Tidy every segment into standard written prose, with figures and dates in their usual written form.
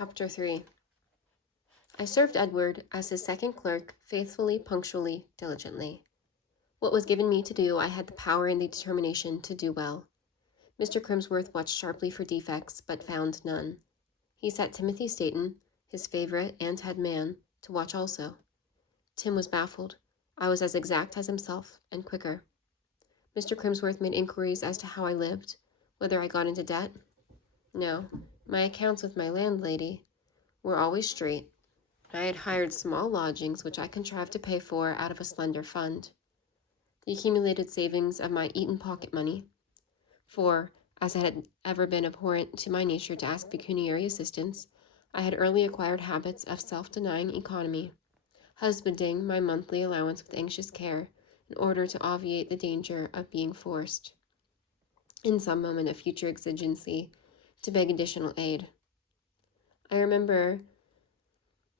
Chapter 3. I served Edward as his second clerk, faithfully, punctually, diligently. What was given me to do, I had the power and the determination to do well. Mr. Crimsworth watched sharply for defects, but found none. He set Timothy Staton, his favorite and head man, to watch also. Tim was baffled. I was as exact as himself, and quicker. Mr. Crimsworth made inquiries as to how I lived, whether I got into debt. No, my accounts with my landlady were always straight. I had hired small lodgings which I contrived to pay for out of a slender fund. The accumulated savings of my Eton pocket money, for, as it had ever been abhorrent to my nature to ask pecuniary assistance, I had early acquired habits of self-denying economy, husbanding my monthly allowance with anxious care in order to obviate the danger of being forced, in some moment of future exigency, to beg additional aid. I remember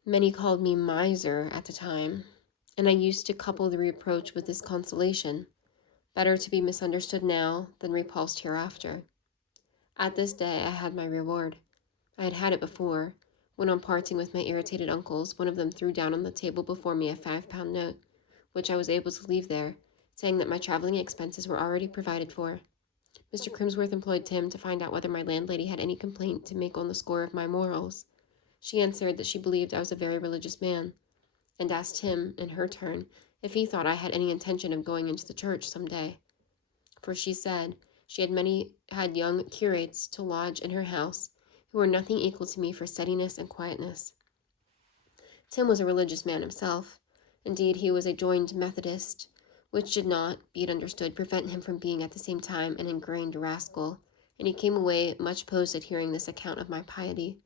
many called me miser at the time, and I used to couple the reproach with this consolation: better to be misunderstood now than repulsed hereafter. At this day I had my reward. I had had it before, when on parting with my irritated uncles, one of them threw down on the table before me a £5 note, which I was able to leave there, saying that my traveling expenses were already provided for. Mr. Crimsworth employed Tim to find out whether my landlady had any complaint to make on the score of my morals. She answered that she believed I was a very religious man, and asked him, in her turn, if he thought I had any intention of going into the church some day. For she said she had young curates to lodge in her house who were nothing equal to me for steadiness and quietness. Tim was a religious man himself. Indeed, he was a joined Methodist, which did not, be it understood, prevent him from being at the same time an ingrained rascal, and he came away much posed at hearing this account of my piety.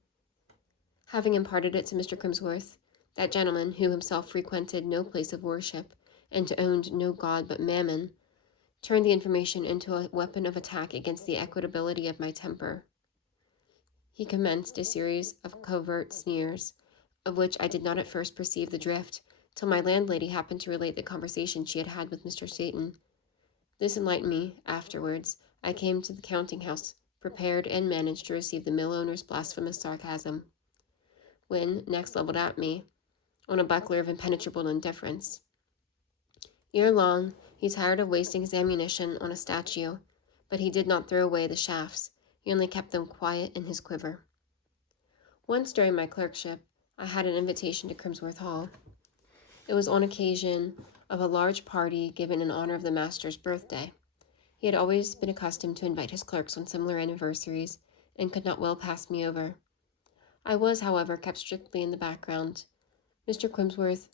Having imparted it to Mr. Crimsworth, that gentleman, who himself frequented no place of worship, and owned no god but Mammon, turned the information into a weapon of attack against the equitability of my temper. He commenced a series of covert sneers, of which I did not at first perceive the drift, till my landlady happened to relate the conversation she had had with Mr. Staton. This enlightened me. Afterwards, I came to the counting-house, prepared and managed to receive the mill owner's blasphemous sarcasm, when next leveled at me, on a buckler of impenetrable indifference. Ere long, he tired of wasting his ammunition on a statue, but he did not throw away the shafts. He only kept them quiet in his quiver. Once during my clerkship, I had an invitation to Crimsworth Hall. It was on occasion of a large party given in honor of the master's birthday. He had always been accustomed to invite his clerks on similar anniversaries, and could not well pass me over. I was, however, kept strictly in the background. Mr. Crimsworth,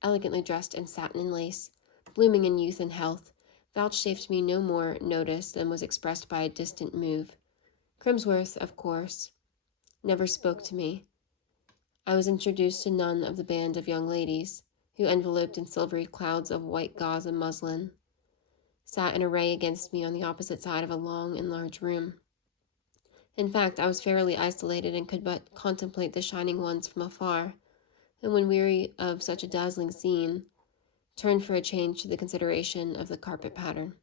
elegantly dressed in satin and lace, blooming in youth and health, vouchsafed me no more notice than was expressed by a distant move. Crimsworth, of course, never spoke to me. I was introduced to none of the band of young ladies, who, enveloped in silvery clouds of white gauze and muslin, sat in array against me on the opposite side of a long and large room. In fact, I was fairly isolated and could but contemplate the shining ones from afar, and when weary of such a dazzling scene, turned for a change to the consideration of the carpet pattern.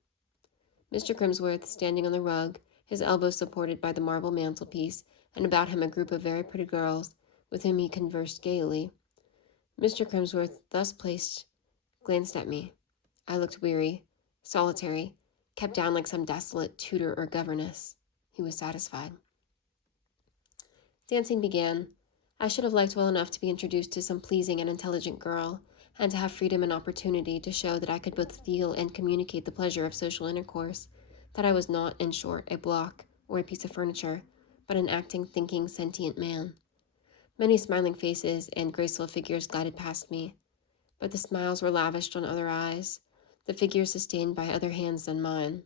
Mr. Crimsworth, standing on the rug, his elbows supported by the marble mantelpiece, and about him a group of very pretty girls, with whom he conversed gaily. Mr. Crimsworth, thus placed, glanced at me. I looked weary, solitary, kept down like some desolate tutor or governess. He was satisfied. Dancing began. I should have liked well enough to be introduced to some pleasing and intelligent girl, and to have freedom and opportunity to show that I could both feel and communicate the pleasure of social intercourse, that I was not, in short, a block or a piece of furniture, but an acting, thinking, sentient man. Many smiling faces and graceful figures glided past me, but the smiles were lavished on other eyes, the figures sustained by other hands than mine.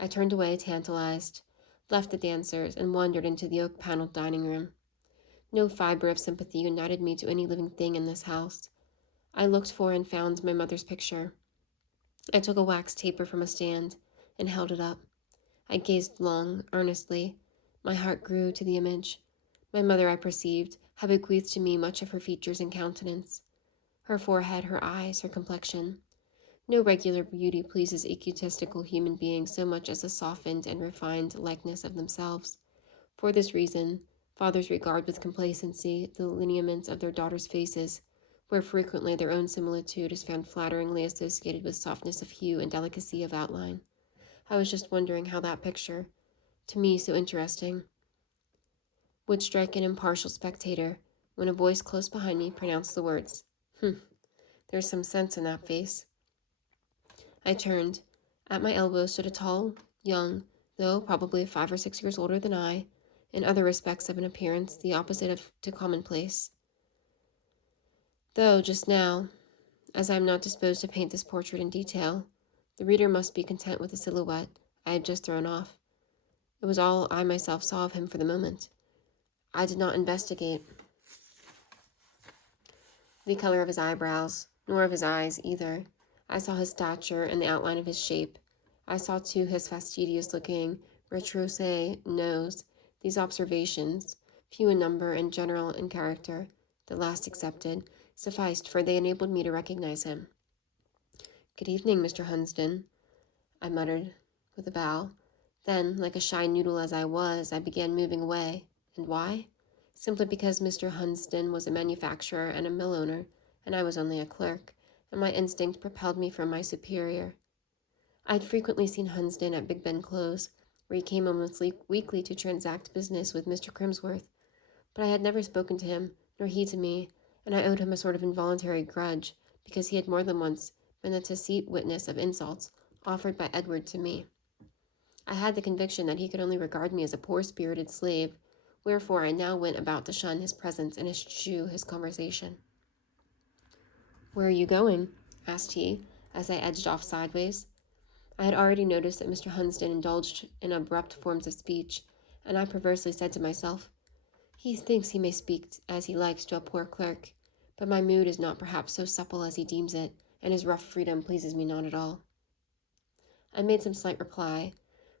I turned away tantalized, left the dancers, and wandered into the oak-paneled dining room. No fiber of sympathy united me to any living thing in this house. I looked for and found my mother's picture. I took a wax taper from a stand and held it up. I gazed long, earnestly. My heart grew to the image. My mother, I perceived, had bequeathed to me much of her features and countenance, her forehead, her eyes, her complexion. No regular beauty pleases egotistical human beings so much as a softened and refined likeness of themselves. For this reason, Fathers regard with complacency the lineaments of their daughters' faces, where frequently their own similitude is found flatteringly associated with softness of hue and delicacy of outline. I was just wondering how that picture, to me so interesting, would strike an impartial spectator when a voice close behind me pronounced the words, there's some sense in that face. I turned. At my elbow stood a tall, young, though probably 5 or 6 years older than I, in other respects of an appearance the opposite to commonplace. Though, just now, as I am not disposed to paint this portrait in detail, the reader must be content with the silhouette I had just thrown off. It was all I myself saw of him for the moment. I did not investigate the color of his eyebrows, nor of his eyes either. I saw his stature and the outline of his shape. I saw, too, his fastidious-looking, retroussé nose. These observations, few in number and general in character, the last excepted, sufficed, for they enabled me to recognize him. "Good evening, Mr. Hunsden," I muttered, with a bow. Then, like a shy noodle as I was, I began moving away. And why? Simply because Mr. Hunsden was a manufacturer and a mill owner, and I was only a clerk, and my instinct propelled me from my superior. I had frequently seen Hunsden at Big Ben Close, where he came almost weekly to transact business with Mr. Crimsworth, but I had never spoken to him, nor he to me, and I owed him a sort of involuntary grudge, because he had more than once been the tacit witness of insults offered by Edward to me. I had the conviction that he could only regard me as a poor-spirited slave, wherefore I now went about to shun his presence and eschew his conversation. "Where are you going?" asked he, as I edged off sideways. I had already noticed that Mr. Hunsden indulged in abrupt forms of speech, and I perversely said to myself, "He thinks he may speak as he likes to a poor clerk, but my mood is not perhaps so supple as he deems it, and his rough freedom pleases me not at all." I made some slight reply,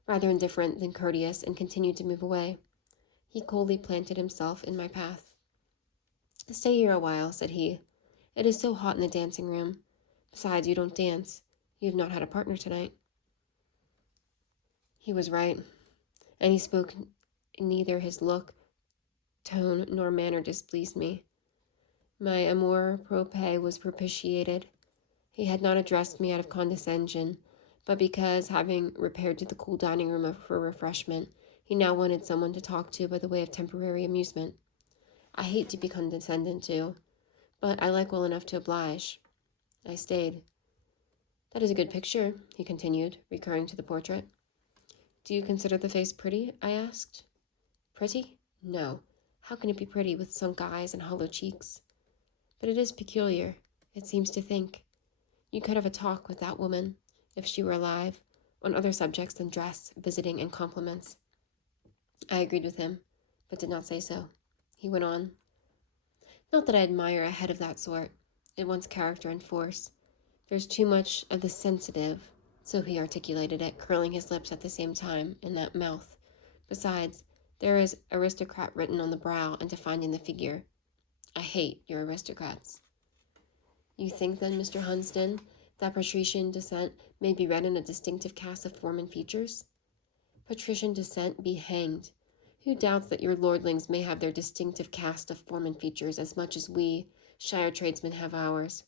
rather indifferent than courteous, and continued to move away. He coldly planted himself in my path. "Stay here a while," said he. "It is so hot in the dancing room. Besides, you don't dance. You have not had a partner tonight." He was right, and he spoke. Neither his look, tone, nor manner displeased me. My amour propre was propitiated. He had not addressed me out of condescension, but because, having repaired to the cool dining room for refreshment, he now wanted someone to talk to by the way of temporary amusement. I hate to be condescended to, but I like well enough to oblige. I stayed. "That is a good picture," he continued, recurring to the portrait. "Do you consider the face pretty?" I asked. "Pretty? No. How can it be pretty with sunk eyes and hollow cheeks? But it is peculiar. It seems to think. You could have a talk with that woman, if she were alive, on other subjects than dress, visiting, and compliments." I agreed with him, but did not say so. He went on. "Not that I admire a head of that sort. It wants character and force. There's too much of the sensitive," so he articulated it, curling his lips at the same time, in that mouth. "Besides, there is aristocrat written on the brow and defined in the figure. I hate your aristocrats." "You think, then, Mr. Hunsden, that patrician descent may be read in a distinctive cast of form and features?" "Patrician descent be hanged. Who doubts that your lordlings may have their distinctive cast of form and features as much as we, shire tradesmen, have ours?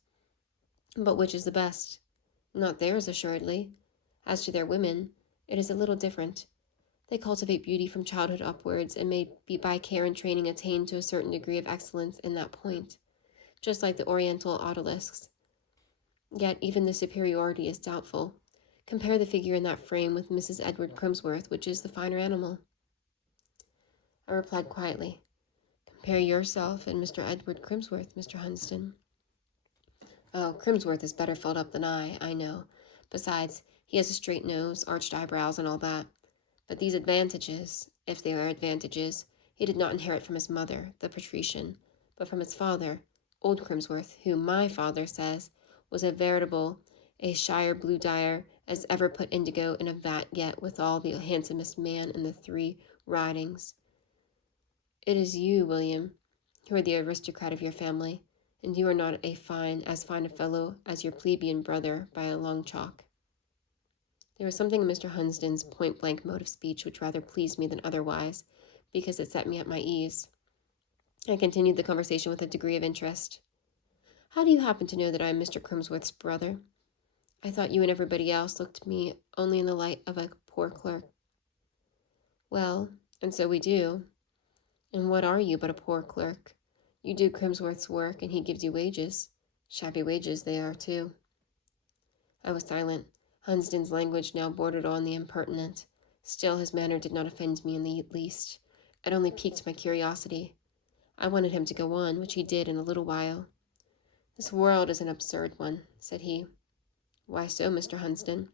But which is the best? Not theirs, assuredly. As to their women, it is a little different. They cultivate beauty from childhood upwards, and may be by care and training attained to a certain degree of excellence in that point, just like the oriental odalisques. Yet even the superiority is doubtful. Compare the figure in that frame with Mrs. Edward Crimsworth, which is the finer animal." I replied quietly, "Compare yourself and Mr. Edward Crimsworth, Mr. Hunsden." "Oh, Crimsworth is better filled up than I know. Besides, he has a straight nose, arched eyebrows, and all that. But these advantages, if they are advantages, he did not inherit from his mother, the patrician, but from his father, old Crimsworth, who, my father says, was a shire blue dyer as ever put indigo in a vat, yet withal the handsomest man in the 3 ridings. It is you, William, who are the aristocrat of your family, and you are not as fine a fellow as your plebeian brother by a long chalk." There was something in Mr. Hunsden's point-blank mode of speech which rather pleased me than otherwise, because it set me at my ease. I continued the conversation with a degree of interest. How do you happen to know that I am Mr. Crimsworth's brother? I thought you and everybody else looked at me only in the light of a poor clerk. Well, and so we do. And what are you but a poor clerk? You do Crimsworth's work, and he gives you wages. Shabby wages they are, too. I was silent. Hunsden's language now bordered on the impertinent. Still, his manner did not offend me in the least. It only piqued my curiosity. I wanted him to go on, which he did in a little while. This world is an absurd one, said he. Why so, Mr. Hunsden?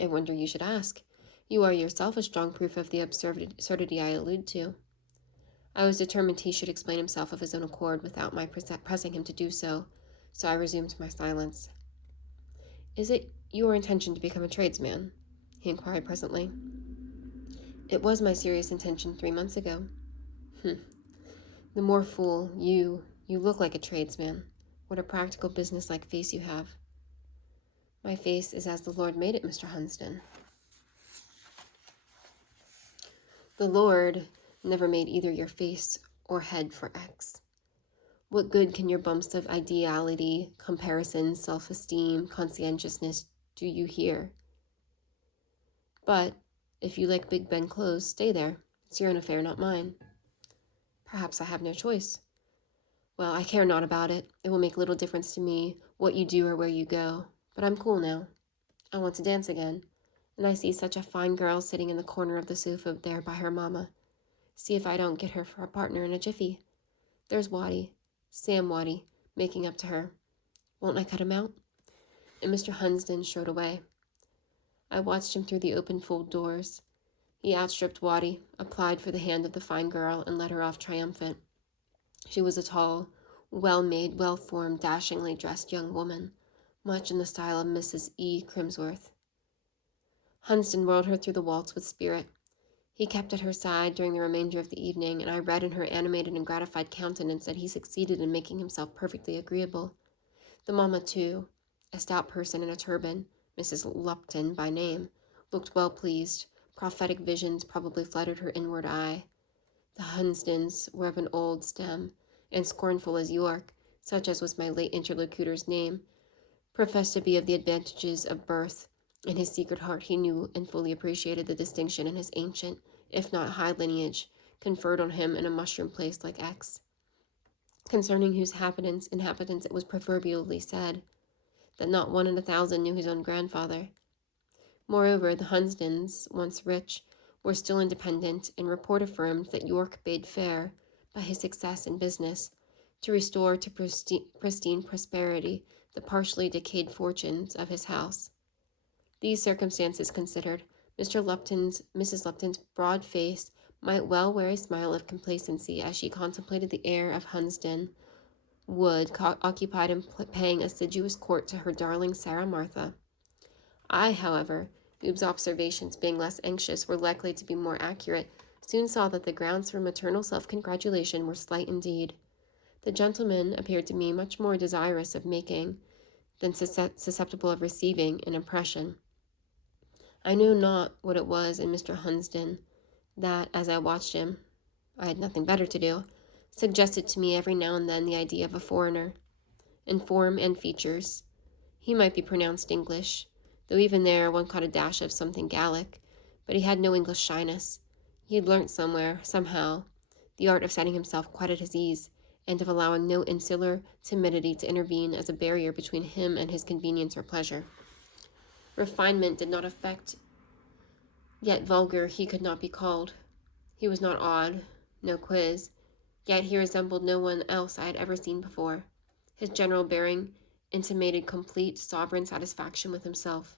I wonder you should ask. You are yourself a strong proof of the absurdity I allude to. I was determined he should explain himself of his own accord without my pressing him to do so I resumed my silence. Is it your intention to become a tradesman? He inquired presently. It was my serious intention 3 months ago. The more fool, you look like a tradesman. What a practical business-like face you have. My face is as the Lord made it, Mr. Hunsden. The Lord never made either your face or head for X. What good can your bumps of ideality, comparison, self-esteem, conscientiousness do you here? But if you like Big Ben clothes, stay there. It's your own affair, not mine. Perhaps I have no choice. Well, I care not about it. It will make little difference to me what you do or where you go. But I'm cool now. I want to dance again. And I see such a fine girl sitting in the corner of the sofa there by her mamma. See if I don't get her for a partner in a jiffy. There's Waddy, Sam Waddy, making up to her. Won't I cut him out? And Mr. Hunsden strode away. I watched him through the open fold doors. He outstripped Waddy, applied for the hand of the fine girl, and led her off triumphant. She was a tall, well-made, well-formed, dashingly dressed young woman, much in the style of Mrs. E. Crimsworth. Hunsden whirled her through the waltz with spirit. He kept at her side during the remainder of the evening, and I read in her animated and gratified countenance that he succeeded in making himself perfectly agreeable. The mamma, too, a stout person in a turban, Mrs. Lupton by name, looked well pleased. Prophetic visions probably fluttered her inward eye. The Hunsdens were of an old stem, and scornful as York, such as was my late interlocutor's name, professed to be of the advantages of birth. In his secret heart he knew and fully appreciated the distinction in his ancient, if not high lineage, conferred on him in a mushroom place like X, concerning whose inhabitants it was proverbially said that not 1 in 1,000 knew his own grandfather. Moreover, the Hunsdens, once rich, were still independent, and report affirmed that York bade fair, by his success in business, to restore to pristine prosperity the partially decayed fortunes of his house. These circumstances considered, Mrs. Lupton's broad face might well wear a smile of complacency as she contemplated the heir of Hunsden Wood occupied in paying assiduous court to her darling Sarah Martha. I, however, whose observations, being less anxious, were likely to be more accurate, soon saw that the grounds for maternal self-congratulation were slight indeed. The gentleman appeared to me much more desirous of making than susceptible of receiving an impression. I know not what it was in Mr. Hunsden that, as I watched him, I had nothing better to do, suggested to me every now and then the idea of a foreigner. In form and features, he might be pronounced English, though even there one caught a dash of something Gallic, but he had no English shyness. He had learnt somewhere, somehow, the art of setting himself quite at his ease, and of allowing no insular timidity to intervene as a barrier between him and his convenience or pleasure. Refinement did not affect, yet vulgar he could not be called. He was not odd, no quiz, yet he resembled no one else I had ever seen before. His general bearing intimated complete, sovereign satisfaction with himself.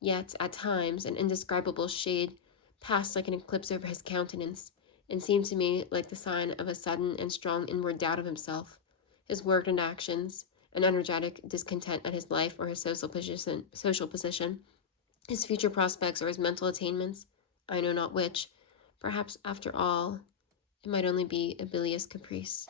Yet, at times, an indescribable shade passed like an eclipse over his countenance, and seemed to me like the sign of a sudden and strong inward doubt of himself, his words and actions, an energetic discontent at his life or his social position, his future prospects or his mental attainments, I know not which. Perhaps, after all, it might only be a bilious caprice.